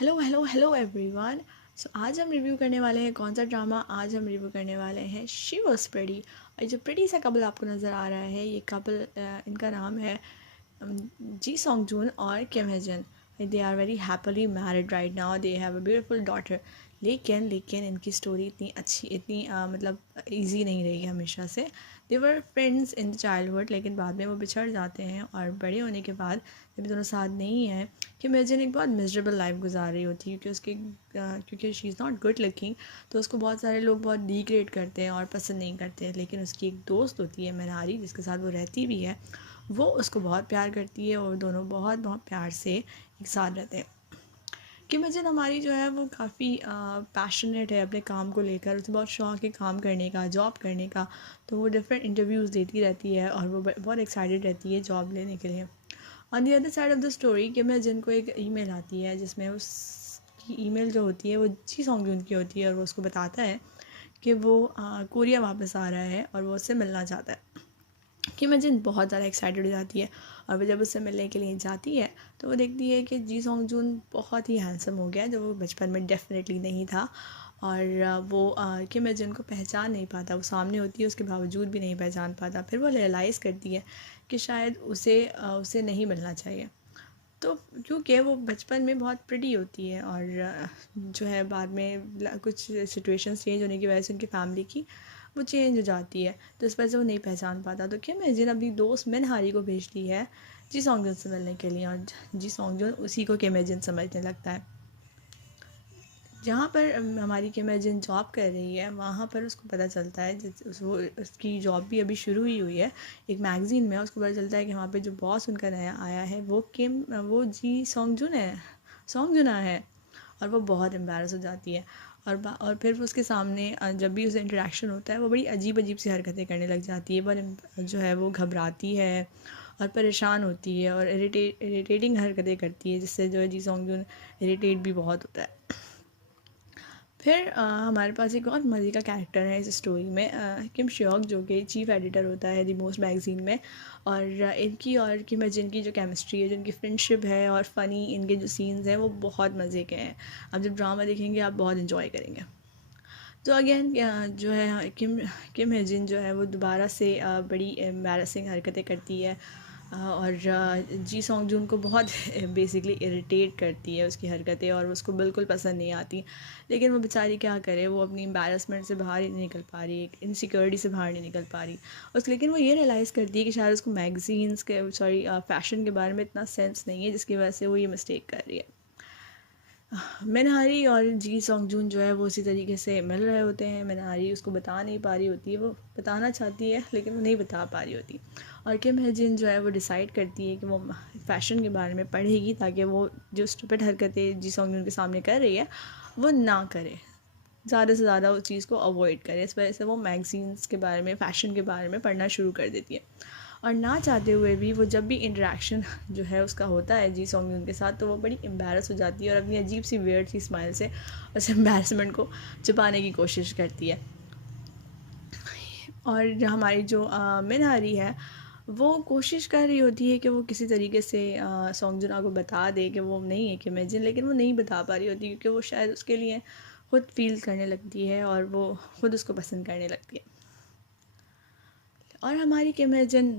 Hello hello hello everyone. So आज हम review करने वाले हैं कौन सा ड्रामा। आज हम रिव्यू करने वाले हैं शी वॉज प्रेटी। और जो प्रेटी सा कपल आपको नज़र आ रहा है, ये कपल इनका नाम है जी सॉन्ग जून और Kim Hyejin. They are very happily married right now, they have a beautiful daughter. लेकिन इनकी स्टोरी इतनी अच्छी, इतनी मतलब ईजी नहीं रही हमेशा से। दे वर फ्रेंड्स इन चाइल्डहुड, लेकिन बाद में वो बिछड़ जाते हैं और बड़े होने के बाद जब दोनों साथ नहीं हैं, कि मेजन एक बहुत मिजरेबल लाइफ गुजार रही होती है क्योंकि she is not good looking. तो उसको बहुत सारे लोग बहुत डिग्रेड करते हैं और पसंद नहीं करते हैं। लेकिन उसकी एक दोस्त होती है मनहारी, जिसके साथ वो रहती भी है। वो उसको बहुत प्यार करती है और दोनों बहुत बहुत प्यार से एक साथ रहते हैं। कि मजिद हमारी जो है वो काफ़ी पैशनेट है अपने काम को लेकर। उसे बहुत शौक़ है काम करने का, जॉब करने का। तो वो डिफरेंट इंटरव्यूज़ देती रहती है और वो बहुत एक्साइटेड रहती है जॉब लेने के लिए। On the other side of the story कि मजिन को एक ईमेल आती है, जिसमें उसकी ईमेल जो होती है वो जी सॉन्ग जून की होती है और वो उसको बताता है कि वो कोरिया वापस आ रहा है और वो उससे मिलना चाहता है। कि मजिन बहुत ज़्यादा एक्साइटेड हो जाती है और वो जब उससे मिलने के लिए जाती है तो वो देखती है कि जी सॉन्ग जून बहुत ही हैंडसम हो गया, जो वो बचपन में डेफिनेटली नहीं था। और वो कि मजिन को पहचान नहीं पाता। वो सामने होती है उसके बावजूद भी नहीं पहचान पाता। फिर वो रियलाइज़ करती है कि शायद उसे नहीं मिलना चाहिए। तो क्योंकि वो बचपन में बहुत प्रिटी होती है और जो है बाद में कुछ सिचुएशंस चेंज होने की वजह से उनकी फैमिली की वो चेंज हो जाती है, तो इस वजह से वो नहीं पहचान पाता। तो क्या मैं जिन अपनी दोस्त मनहारी को भेजती है जी सॉन्गजन से मिलने के लिए, और जी सॉन्गजन उसी को केमेजिन समझने लगता है। जहाँ पर हमारी केमेजिन जॉब कर रही है, वहाँ पर उसको पता चलता है वो उसकी जॉब भी अभी शुरू ही हुई है एक मैगज़ीन में। उसको पता चलता है कि वहाँ पे जो बॉस उनका नया आया है वो जी सॉन्गजुना है। और वो बहुत एम्बैरस हो जाती है। और फिर वो उसके सामने जब भी उसे इंटरेक्शन होता है वो बड़ी अजीब अजीब सी हरकतें करने लग जाती है। पर जो है वो घबराती है और परेशान होती है और इरिटेटिंग हरकतें करती है, जिससे जो है जी सॉन्गजुन इरिटेट भी बहुत होता है। फिर हमारे पास एक और मज़े का कैरेक्टर है इस स्टोरी में, किम श्योक, जो कि चीफ़ एडिटर होता है दी मोस्ट मैगज़ीन में। और इनकी और किम जिनकी जो केमिस्ट्री है, जो इनकी फ्रेंडशिप है और फ़नी इनके जो सीन्स हैं वो बहुत मज़े के हैं। आप जब ड्रामा देखेंगे आप बहुत इन्जॉय करेंगे। तो अगेन जो है किम किम हेजिन जो है वो दोबारा से बड़ी एम्बैरसिंग हरकतें करती है। और जी सॉन्ग जून को बहुत बेसिकली इरिटेट करती है उसकी हरकतें, और उसको बिल्कुल पसंद नहीं आती। लेकिन वो बेचारी क्या करे, वो अपनी एम्बैरसमेंट से बाहर ही नहीं निकल पा रही, एक इनसिक्योरिटी से बाहर नहीं निकल पा रही लेकिन वो ये रियलाइज़ करती है कि शायद उसको मैगज़ीन्स के फ़ैशन के बारे में इतना सेंस नहीं है, जिसकी वजह से वो ये मिस्टेक कर रही है। मनहारी और जी सॉन्गजून जो है वो उसी तरीके से मिल रहे होते हैं। मनहारी उसको बता नहीं पा रही होती है, वो बताना चाहती है लेकिन वो नहीं बता पा रही होती। और किम हेजिन जो है वो डिसाइड करती है कि वो फ़ैशन के बारे में पढ़ेगी, ताकि वो जो स्टूपिड हरकतें जी सॉन्गजून के सामने कर रही है वो ना करे, ज़्यादा से ज़्यादा उस चीज़ को अवॉइड करे। इस वजह से वो मैगज़ीन्स के बारे में, फ़ैशन के बारे में पढ़ना शुरू कर देती है। और ना चाहते हुए भी वो जब भी इंटरेक्शन जो है उसका होता है जी सॉन्ग के साथ, तो वो बड़ी एम्बैरस हो जाती है और अपनी अजीब सी वियर्ड सी स्माइल से उस एम्बैरसमेंट को छुपाने की कोशिश करती है। और हमारी जो मिनहारी है वो कोशिश कर रही होती है कि वो किसी तरीके से सॉन्गजुना को बता दे कि वो नहीं है कि मैजिन, लेकिन वो नहीं बता पा रही होती क्योंकि वो शायद उसके लिए खुद फील करने लगती है और वो खुद उसको पसंद करने लगती है। और हमारी किम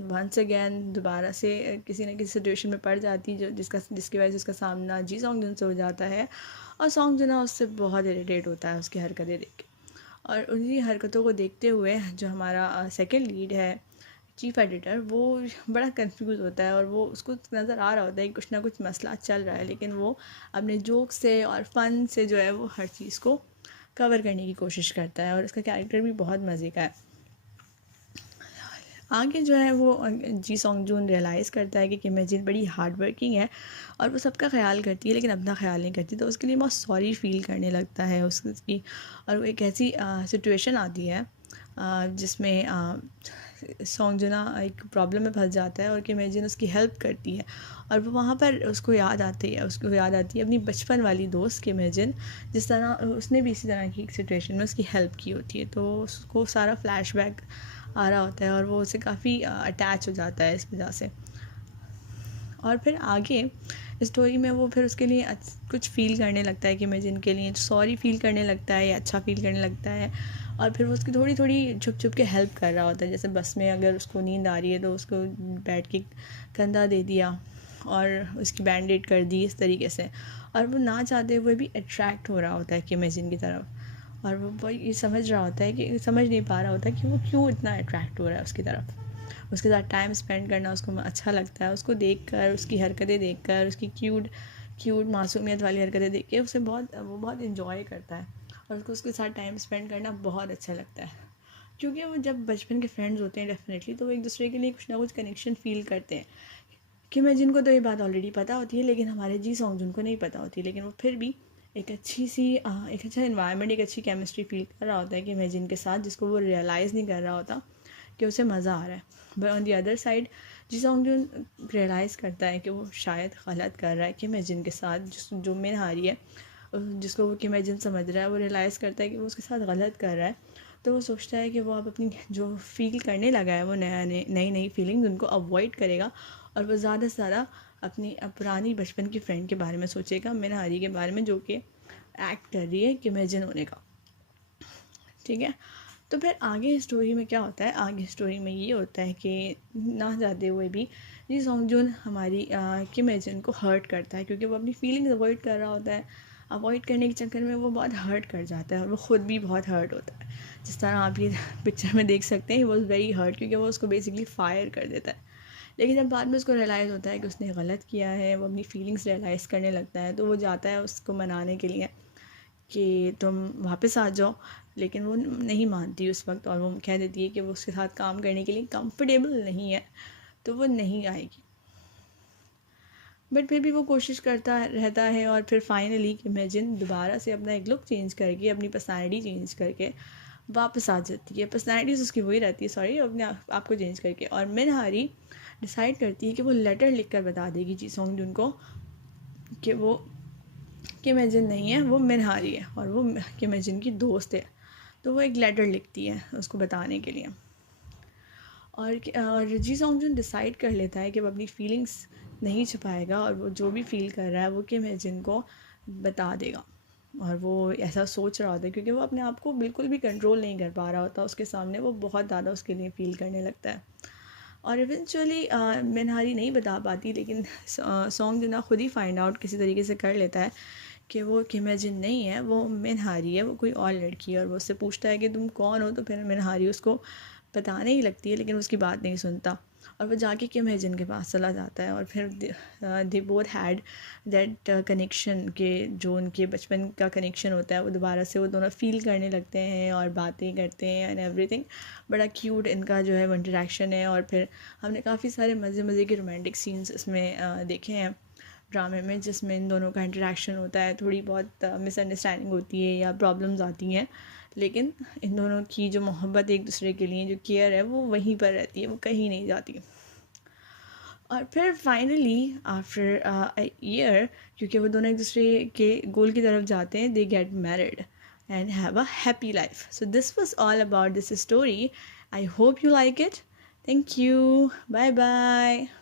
वंस अगैन दोबारा से किसी न किसी सिचुएशन में पड़ जाती है जिसकी वजह से उसका सामना जी सॉन्गजुन से हो जाता है। और सॉन्गजुना उससे बहुत इरिटेट होता है उसकी हरकतें देख के। और उन्हीं हरकतों को देखते हुए जो हमारा सेकंड लीड है चीफ़ एडिटर, वो बड़ा कंफ्यूज होता है और वो उसको नज़र आ रहा होता है कि कुछ ना कुछ मसला चल रहा है, लेकिन वो अपने जोक से और फ़न से जो है वो हर चीज़ को कवर करने की कोशिश करता है। और उसका कैरेक्टर भी बहुत मज़े का है। आगे जो है वो जी सॉन्गजून रियलाइज़ करता है कि किम हेजिन बड़ी हार्ड वर्किंग है और वो सबका ख्याल करती है लेकिन अपना ख्याल नहीं करती, तो उसके लिए बहुत सॉरी फील करने लगता है उसकी। और वो एक ऐसी सिचुएशन आती है जिसमें सॉन्गजुना एक प्रॉब्लम में फंस जाता है और किम हेजिन उसकी हेल्प करती है। और वो वहाँ पर उसको याद आती है अपनी बचपन वाली दोस्त किम हेजिन, जिस तरह उसने भी इसी तरह की एक सिचुएशन में उसकी हेल्प की होती है। तो उसको सारा फ्लैशबैक आ रहा होता है और वो उसे काफ़ी अटैच हो जाता है इस वजह से। और फिर आगे स्टोरी में वो फिर उसके लिए कुछ फ़ील करने लगता है कि इमेजिन के लिए सॉरी फ़ील करने लगता है या अच्छा फ़ील करने लगता है। और फिर वो उसकी थोड़ी थोड़ी छुप छुप के हेल्प कर रहा होता है, जैसे बस में अगर उसको नींद आ रही है तो उसको बैठ के कंधा दे दिया और उसकी बैंडेड कर दी इस तरीके से। और वो ना चाहते हुए भी अट्रैक्ट हो रहा होता है कि इमेजिन की तरफ, और वो ये समझ रहा होता है कि समझ नहीं पा रहा होता कि वो क्यों इतना अट्रैक्ट हो रहा है उसकी तरफ। उसके साथ टाइम स्पेंड करना उसको अच्छा लगता है, उसको देखकर, उसकी हरकतें देखकर, उसकी क्यूट क्यूट मासूमियत वाली हरकतें देख के उसे वो बहुत इन्जॉय करता है और उसको उसके साथ टाइम स्पेंड करना बहुत अच्छा लगता है। क्योंकि वो जब बचपन के फ्रेंड्स होते हैं डेफिनेटली तो वो एक दूसरे के लिए कुछ ना कुछ कनेक्शन फ़ील करते हैं। कि मैं जिनको तो ये बात ऑलरेडी पता होती है, लेकिन हमारे जी सॉन्ग उनको नहीं पता होती, लेकिन वो फिर भी एक अच्छी सी एक अच्छा इन्वायरमेंट, एक अच्छी केमिस्ट्री फील कर रहा होता है कि इमेजिन के साथ, जिसको वो रियलाइज़ नहीं कर रहा होता कि उसे मज़ा आ रहा है। But on the other side जी सॉन्ग जो रियलाइज़ करता है कि वो शायद गलत कर रहा है कि इमेजिन के साथ, जो मेन हारी है जिसको वो इमेजिन समझ रहा है, वो रियलाइज़ करता है कि वो उसके साथ गलत कर रहा है। तो वो सोचता है कि वो अब अपनी जो फ़ील करने लगा है वो नई नई फीलिंग्स उनको अवॉइड करेगा और वो ज़्यादा से ज़्यादा अपनी पुरानी बचपन की फ्रेंड के बारे में सोचेगा, मिनहारी के बारे में, जो कि एक्ट कर रही है कि इमेजिन होने का। ठीक है, तो फिर आगे स्टोरी में क्या होता है, आगे स्टोरी में ये होता है कि ना चाहते हुए भी ये सॉन्ग जो हमारी किम एजन को हर्ट करता है, क्योंकि वो अपनी फीलिंग्स अवॉइड कर रहा होता है। अवॉइड करने के चक्कर में वो बहुत हर्ट कर जाता है और वो ख़ुद भी बहुत हर्ट होता है। जिस तरह आप ये पिक्चर में देख सकते हैं, वो वेरी हर्ट, क्योंकि वो उसको बेसिकली फायर कर देता है। लेकिन जब बाद में उसको रियलाइज़ होता है कि उसने गलत किया है, वो अपनी फीलिंग्स रियलाइज़ करने लगता है, तो वो जाता है उसको मनाने के लिए कि तुम वापस आ जाओ। लेकिन वो नहीं मानती उस वक्त, और वो कह देती है कि वो उसके साथ काम करने के लिए कंफर्टेबल नहीं है, तो वो नहीं आएगी। बट फिर भी वो कोशिश करता रहता है और फिर फाइनली इमेजिन दोबारा से अपना एक लुक चेंज करके, अपनी पर्सनैलिटी चेंज करके वापस आ जाती है। पर्सनैलिटीज़ उसकी वही रहती है, सॉरी, अपने आप को चेंज करके। और मिनहारी डिसाइड करती है कि वो लेटर लिख कर बता देगी जी सॉन्ग जुन को कि वो किम एजिन नहीं है, वो मिनहारी है और वो किम एजिन की दोस्त है। तो वो एक लेटर लिखती है उसको बताने के लिए। और जी सॉन्ग जुन डिसाइड कर लेता है कि वो अपनी फीलिंग्स नहीं छुपाएगा और वो जो भी फील कर रहा है वो किम एजिन को बता देगा। और वो ऐसा सोच रहा होता है क्योंकि वो अपने आप को बिल्कुल भी कंट्रोल नहीं कर पा रहा होता उसके सामने, वो बहुत ज़्यादा उसके लिए फ़ील करने लगता है। और इवेंचुअली मिनहारी नहीं बता पाती, लेकिन सॉन्ग जो ना खुद ही फाइंड आउट किसी तरीके से कर लेता है कि वो किम एजिन नहीं है, वो मिनहारी है, वो कोई और लड़की है। और वो उससे पूछता है कि तुम कौन हो, तो फिर मिनहारी उसको बताने ही लगती है, लेकिन उसकी बात नहीं सुनता और वो जाके किम एजिन के पास चला जाता है। और फिर they both had that connection, के जो उनके बचपन का कनेक्शन होता है वो दोबारा से वो दोनों फ़ील करने लगते हैं और बातें करते हैं एंड एवरीथिंग। बड़ा क्यूट इनका जो है वो इंटरेक्शन है। और फिर हमने काफ़ी सारे मज़े मज़े के रोमांटिक सीन्स इसमें देखे हैं ड्रामे में, जिसमें इन दोनों का इंटरेक्शन होता है। थोड़ी बहुत मिसअंडरस्टैंडिंग होती है या प्रॉब्लम्स आती हैं, लेकिन इन दोनों की जो मोहब्बत एक दूसरे के लिए, जो केयर है, वो वहीं पर रहती है, वो कहीं नहीं जाती। और फिर फाइनली आफ्टर अ ईयर, क्योंकि वो दोनों एक दूसरे के गोल की तरफ जाते हैं, they get married and have a happy life. So this was all about this story. I hope you like it. Thank you. Bye bye.